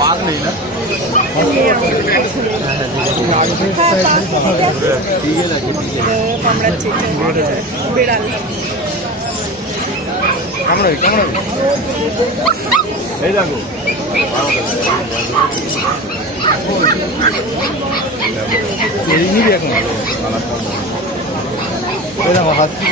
পাক নেই না এই দেখো এই নিবি এখন এই দেখো হাসি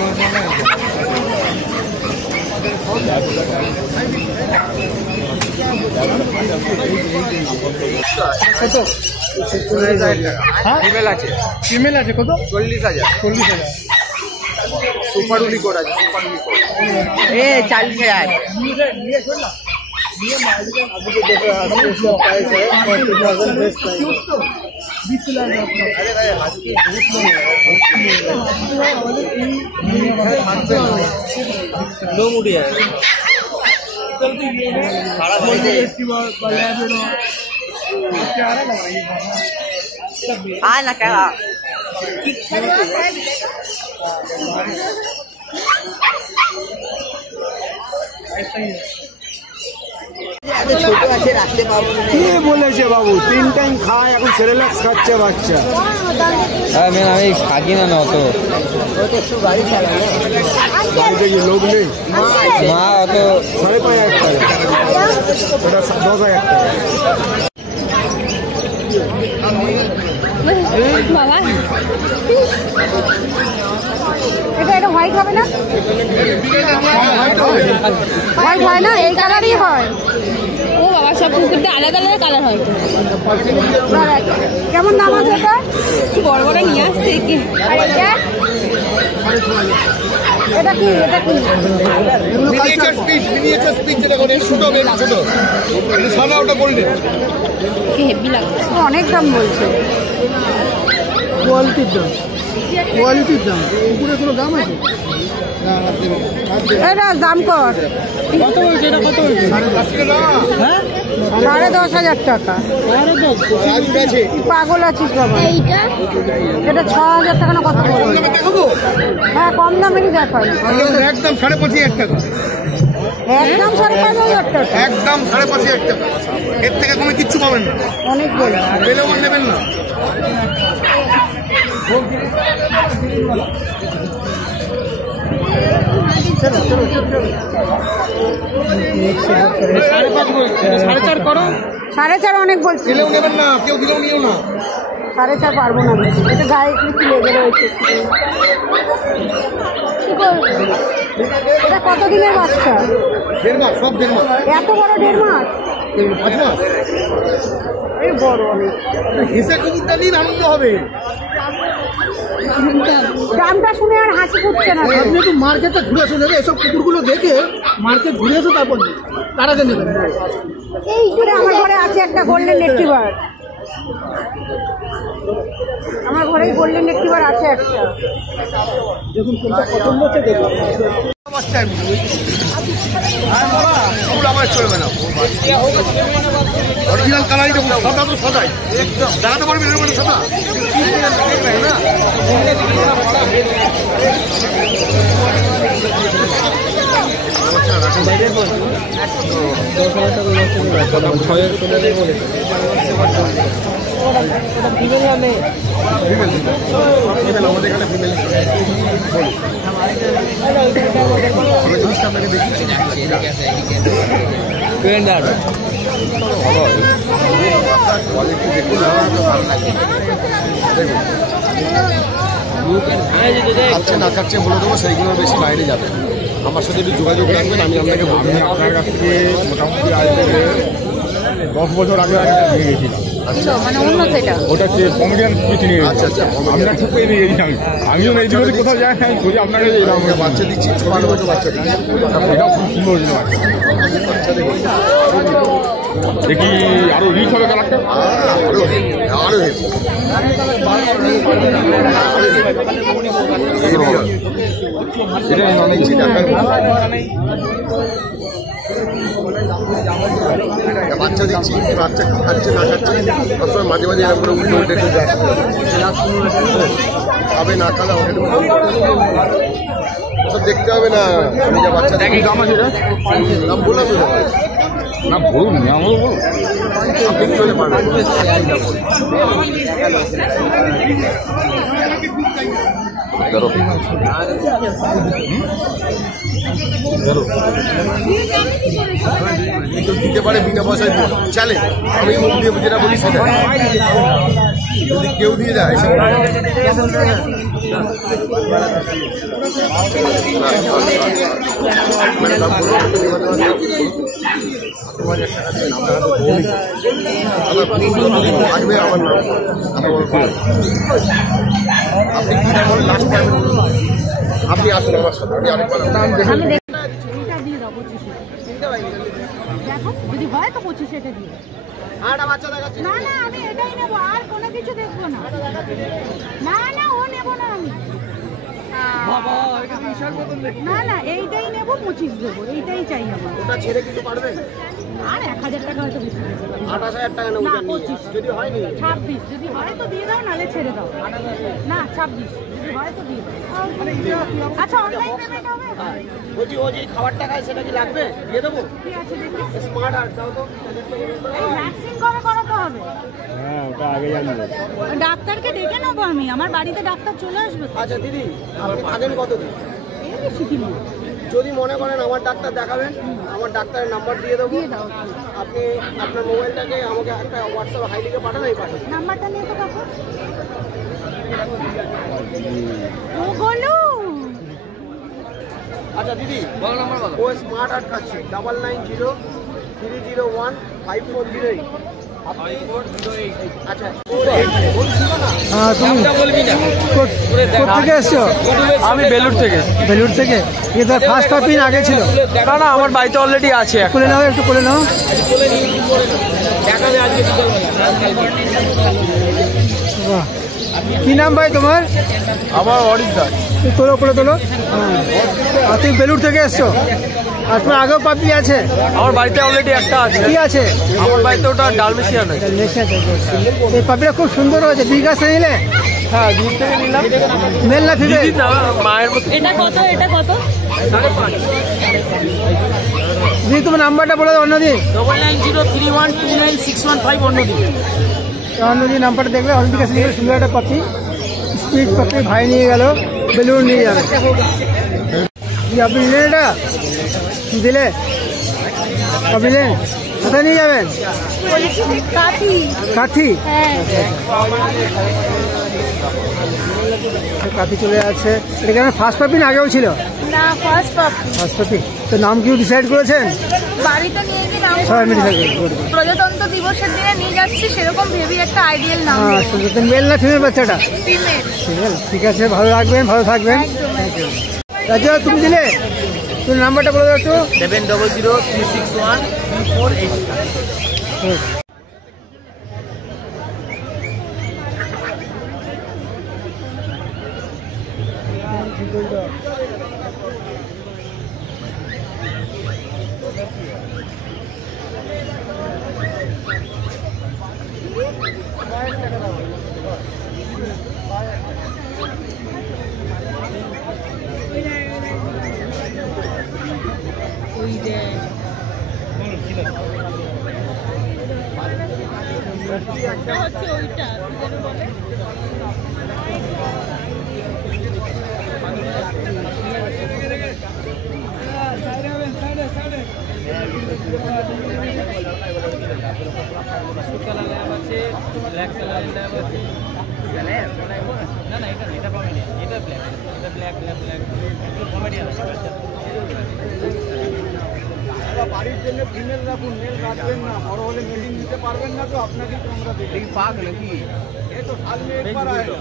ফিমেল আছে কত? 40,000। সুপার উলিকোড আছে, সুপার উলিকোড 40,000। ना क्या বলেছে বাবু 3 টাইম খায়, এখন সেরেলাক্স খাচ্ছে বাচ্চা। আমি থাকি না অত বাড়িতে কি লোক নেই? মা অত 5,500 টাকা, ওটা 10,000 টাকা। বাবা এটা হোয়াইট হবে না? হোয়াইট হয় না, এই কালারই হয়। ও বাবা, সব কুকুরতে আলাদা আলাদা কালার হয়। কেমন দাম আছে এটা? বড় বড় নিয়ে আসছে কি? এটা কি? এটা কি? মিনিয়েচার স্পিচ যেটা করে ছোট বেল ছোট, এটা সাদা, ওটা গোল্ডেন। কি হেভি লাগছে। অনেক দাম বলছে। কোয়ালিটির দাম উপরে কোনো দাম আছে? এটা দাম কর। কত বলছে এটা? কত বলছে? 10,500 টাকা। পাগল আছিস বাবা। এটা 6,000 টাকা না কত? হ্যাঁ, কম দামেরই দেখাই। একদম 5,500 টাকা। একদম 5,500 টাকা। একদম 5,500 টাকা। এর থেকে কমে কিচ্ছু পাবেন না। অনেক বড় পেলেও নেবেন না। করো 4.5 অনেক বলছি। দিলেও নেবেন না, কেউ দিলেও নিও না। 4.5 পারবো না। এটা গায়ে কি লেগে রয়েছে? কি করবো? এটা কত দিনের বাচ্চা? 1.5 মাস, সব 1.5 মাস। এত বড় 1.5 মাস? 5 মাস। এই বড় অনেক। হিসা কুকুরটা নিন, আনন্দ হবে। দামটা শুনে আর হাসি ফুটছে না। আপনি একটু মার্কেটে ঘুরে আসুন, এসব কুকুরগুলো দেখে মার্কেট ঘুরে এসে তারপর তারা নেবেন। এই জুড়ে আমার ঘরে আছে একটা গোল্ডেন রিট্রিভার। আমার ঘরে গোল্ডেন রিট্রিভার আছে একটা। দেখুন কোনটা পছন্দ হচ্ছে দেখুন। আমার চলবে না, অরিজিনাল কালারই দেখুন, সাদা তো সাদাই একদম। দেখাতে পারবি এর মধ্যে সাদা না? আমাদের এখানে ফিমেল জিনিসটা আপনাকে দেখিয়েছি। খাচ্ছে না খাচ্ছে বলে দেবো, সেইগুলোর বেশি বাইরে যাবে। আমার সাথে একটু যোগাযোগ রাখবেন, আমি আপনাকে বলতে পারি। আপনার কাছ থেকে মোটামুটি আজ থেকে 10 বছর আগে নিয়ে গেছিলাম। ওটা হচ্ছে পমেরিয়ান স্পিচ নিয়ে গেছি। আচ্ছা, আপনার সাথে নিয়ে গেছি আমি। আমিও এই দিকে কোথাও যাই না, খুঁজে আপনাকে এরকম বাচ্চা দিচ্ছি। 6 বছর বাচ্চা দিচ্ছি। এটা খুব সুন্দর বাচ্চা। দেখি আরো রিচ হবে কালারটা, আরো হেভি। এটা অনেক বাচ্চা দিচ্ছি, বাচ্চা খাচ্ছে না খাচ্ছে, মাঝে মাঝে এরকম করে উল্টে উল্টে খাবে না খালে সব দেখতে হবে না, আমি যা বাচ্চা দেখি দাম আছে দাম বললাম তো না, বলুন আমারও বলুন, আপনি চলে পারবেন। দিতে পারে বিনা পয়সায় চালে, আমি মুখ দিয়ে যেটা বলি সেটা, যদি কেউ দিয়ে দেয় থাকবে আমার নাম, আপনি কি দাম বলেন লাস্ট পাবেন, আপনি আসুন আমার সাথে, আমি আরেকবার যদি হয় তো 25 এটা দিয়ে না না আমি এটাই নেবো, আর কোনো কিছু দেখবো না। না না ও নেবো না আমি, না না এইটাই নেবো, 25 দেবো, এইটাই চাই আমার। ওটা ছেড়ে কিছু পারবেন? আর 1000 টাকা হয়তো বেশি, 28,000 টাকা নেবো, 25 যদি হয়নি 26 যদি হয় তো দিয়ে দাও, নালে ছেড়ে দাও। না 26 যদি হয় তো দিয়ে দাও। আচ্ছা অনলাইন পেমেন্ট হবে? বলছি ও যে খাবার টাকায় সেটা কি লাগবে, দিয়ে দেবো? ঠিক আছে দেখি। স্মার্ট হার্ট দাও তো। এই ভ্যাকসিন কবে করাতে হবে? হ্যাঁ ওটা আগে জানবো। ডাক্তারকে ডেকে নেবো আমি, আমার বাড়িতে ডাক্তার চলে আসবে তো। আচ্ছা দিদি, আপনি থাকেন কতদিন? এই বেশি দিন না। যদি মনে করেন আমার ডাক্তার দেখাবেন, আমার ডাক্তারের নাম্বার দিয়ে দেবো, আপনি আপনার মোবাইলটাকে আমাকে একটা হোয়াটসঅ্যাপ হাই লিখে পাঠান, আমি পাঠান। নাম্বারটা নিয়ে তো কাকু। ও বলো। আচ্ছা দিদি, ও স্মার্ট হার্ট খাচ্ছে, 9903015408। আচ্ছা কোথেকে এসছো? আমি বেলুর থেকে। বেলুর থেকে? এটা ফার্স্ট পিন আগে ছিল? না না আমার বাড়িতে অলরেডি আছে। খুলে নাও, একটু খুলে নাও। বাহ, কি নাম ভাই তোমার? আমার অরিক দাস। তোলো করে তোলো। আর তুমি বেলুর থেকে এসছো? আর তোমার আগেও পাপি আছে? আমার বাড়িতে অলরেডি একটা আছে। কি আছে? আমার বাড়িতে ওটা ডালমেশিয়ান আছে। এই পাপিটা খুব সুন্দর হয়েছে, দুই গাছ নিলে? হ্যাঁ দূর থেকে নিলাম। মেল না ফিমেল? না মায়ের মতো। এটা কত? এটা কত? 5.5। দিদি তোমার নাম্বারটা বলে দাও অন্যদিন। 9903129615 অন্যদিন। অন্যদিন নাম্বারটা দেখবে, অন্যদিন কাছে নিয়ে সুন্দর একটা পাপি, স্পিড পাপি, ভাই নিয়ে গেল, বেলুন নিয়ে যাবে। কি আপনি নিলেন এটা? দিলে আপনি নিলেন? কোথায় নিয়ে যাবেন? কাঠি? কাঠি চলে যাচ্ছে। এটা কেন ফার্স্ট পাপি না আগেও ছিল? না ফার্স্ট পাপি। ফার্স্ট পাপি। তো নাম কি ডিসাইড করেছেন? বাড়িতে নিয়ে গিয়ে নাম সবাই মিলে থাকবে। প্রজাতন্ত্র দিবসের দিনে নিয়ে যাচ্ছি, সেরকম ভেবে একটা আইডিয়াল নাম। মেল না ফিমেল বাচ্চাটা? ফিমেল। ফিমেল, ঠিক আছে, ভালো রাখবেন, ভালো থাকবেন। রাজা তুমি দিলে? তুমি নাম্বারটা বলে দাও একটু। 7003613480। বাড়ির জন্য ফিমেল রাখুন, মেল রাখবেন না, বড় হলে মেলিং দিতে পারবেন না, তো আপনাকে তোমরা দেখি পাক নাকি এই তো সাল মে একবার আয়েগা,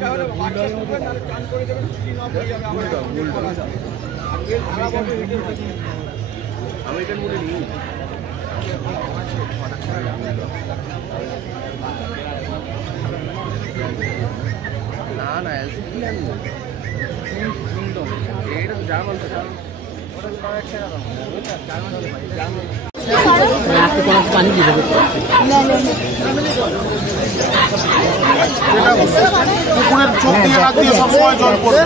তাহলে বাচ্চা করবেন না, চান করে দেবেন, স্কিন অফ হয়ে যাবে। আবার আর মেল খারাপ হবে, আমেরিকান বলে নিই। না না এলসি কি আমি সুন্দর এটা তো জার্মান তো জার্মান পুকুরের চোখ দিয়ে রাখতে সবসময় জল পড়ে।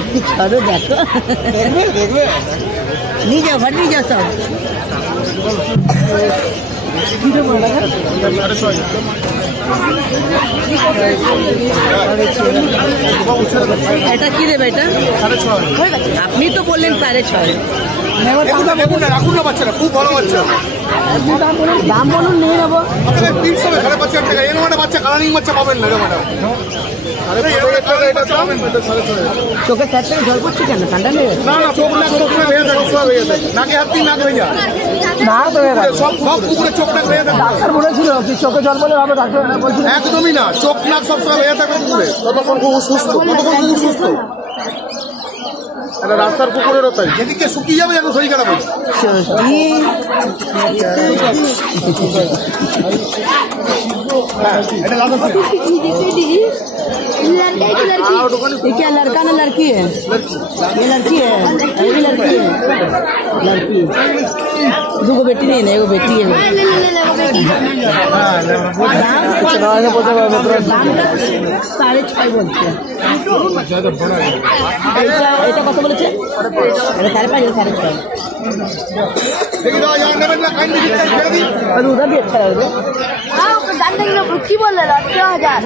একটু ছাড়ো দেখো নিয়ে যাও ঘর নিয়ে যাও সব এটা কি দেবে এটা আপনি তো বললেন 6.5 রাখুন না বাচ্চারা, খুব ভালো বাচ্চা। দাম বলুন নিয়ে নেবো পিস হবে 5,500 টাকা। এরকম একটা বাচ্চা কালারিং বাচ্চা পাবেন না ম্যাডাম। চোখের সাইড থেকে জল পড়ছে কেন ঠান্ডা লেগে গেছে? না না, চোখ নাক সবসময় ভেজে থাকে, সবসময় ভেজে থাকে। নাকে হাত দিয়ে নাক ভেজা না তো সব পুকুরে চোখ নাক ভেজে থাকে। ডাক্তার বলেছিল কি চোখে জল বলে হবে, ডাক্তার বলছিল একদমই না, চোখ নাক সবসময় ভেজে থাকবে পুকুরে। ততক্ষণ কুকুর সুস্থ, ততক্ষণ কুকুর সুস্থ। এটা রাস্তার কুকুরেরও তাই, যেদিকে শুকিয়ে যাবে যেন শরীর খারাপ হচ্ছে। এটা লাগাতে ये क्या लड़का ना लड़की है? ये लड़की है, ये भी लड़की है, लड़की। दूगो बेटी नहीं है, एगो बेटी है। दाम 6.5 बोलते हैं। এটা কত বলেছে? 5.5 5.5। देखिए यार नेबल ना काइंडली ছেড়ে দিন। और उधर भी अच्छा लग रहा है। हाँ जानते हैं कि बोल रहे 10,000